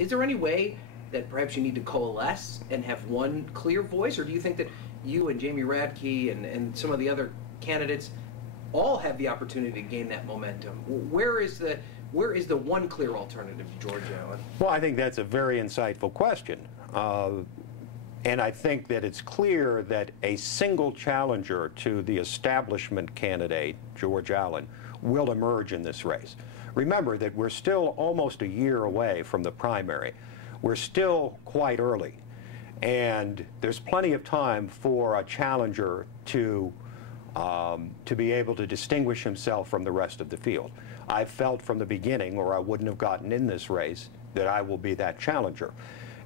Is there any way that perhaps you need to coalesce and have one clear voice, or do you think that you and Jamie Radke and some of the other candidates all have the opportunity to gain that momentum? Where is the one clear alternative to George Allen? Well, I think that's a very insightful question. And I think that it's clear that a single challenger to the establishment candidate, George Allen, will emerge in this race. Remember that we're still almost a year away from the primary. We're still quite early. And there's plenty of time for a challenger to be able to distinguish himself from the rest of the field. I've felt from the beginning, or I wouldn't have gotten in this race, that I will be that challenger.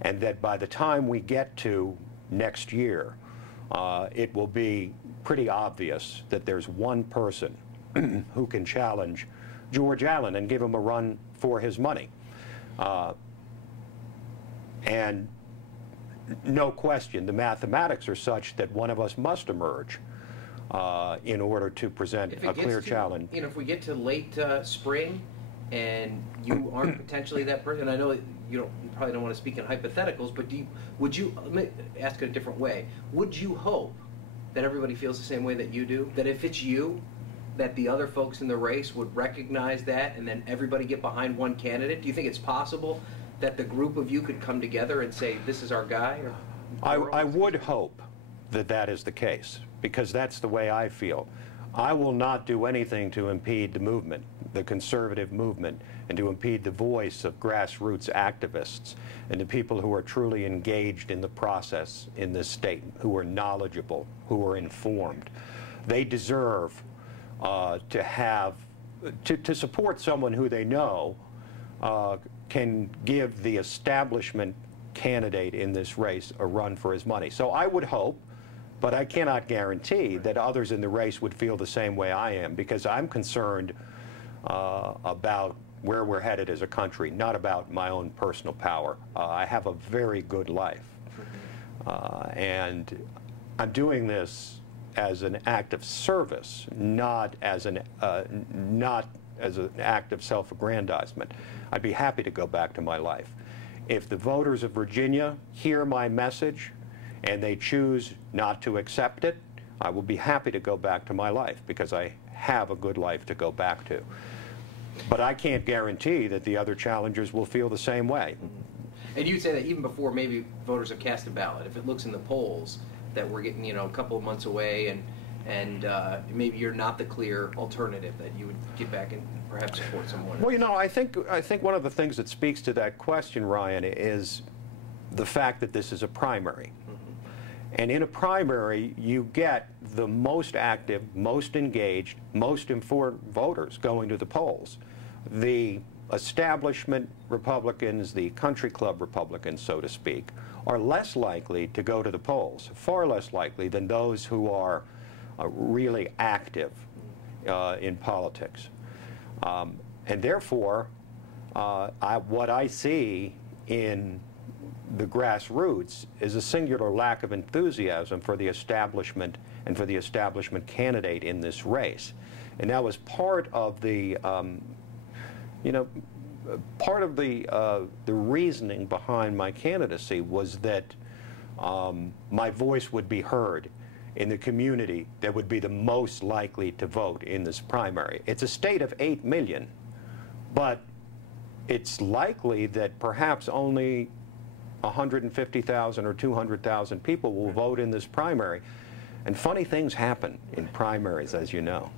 And that by the time we get to next year, it will be pretty obvious that there's one person who can challenge George Allen and give him a run for his money. And no question, the mathematics are such that one of us must emerge in order to present a clear challenge. You know, if we get to late spring and you aren't potentially that person, I know you probably don't want to speak in hypotheticals, but would you, let me ask it a different way, would you hope that everybody feels the same way that you do? That if it's you, that the other folks in the race would recognize that and then everybody get behind one candidate? Do you think it's possible that the group of you could come together and say, this is our guy? I would hope that that is the case, because that's the way I feel. I will not do anything to impede the movement, the conservative movement, and to impede the voice of grassroots activists and the people who are truly engaged in the process in this state, who are knowledgeable, who are informed. They deserve to support someone who they know can give the establishment candidate in this race a run for his money. So I would hope, but I cannot guarantee that others in the race would feel the same way I am, because I'm concerned about where we're headed as a country, not about my own personal power. I have a very good life, and I'm doing this as an act of service, not as an act of self-aggrandizement. I'd be happy to go back to my life. If the voters of Virginia hear my message and they choose not to accept it, I will be happy to go back to my life, because I have a good life to go back to. But I can't guarantee that the other challengers will feel the same way. And you'd say that even before maybe voters have cast a ballot, if it looks in the polls that we're getting, a couple of months away and maybe you're not the clear alternative, that you would get back and perhaps support someone? Well, I think one of the things that speaks to that question, Ryan, is the fact that this is a primary. And in a primary, you get the most active, most engaged, most informed voters going to the polls. The establishment Republicans, the country club Republicans, so to speak, are less likely to go to the polls, far less likely than those who are really active in politics. And therefore, what I see in the grassroots is a singular lack of enthusiasm for the establishment and for the establishment candidate in this race. And that was part of the, the reasoning behind my candidacy was that my voice would be heard in the community that would be the most likely to vote in this primary. It's a state of 8 million, but it's likely that perhaps only 150,000 or 200,000 people will vote in this primary. And funny things happen in primaries, as you know.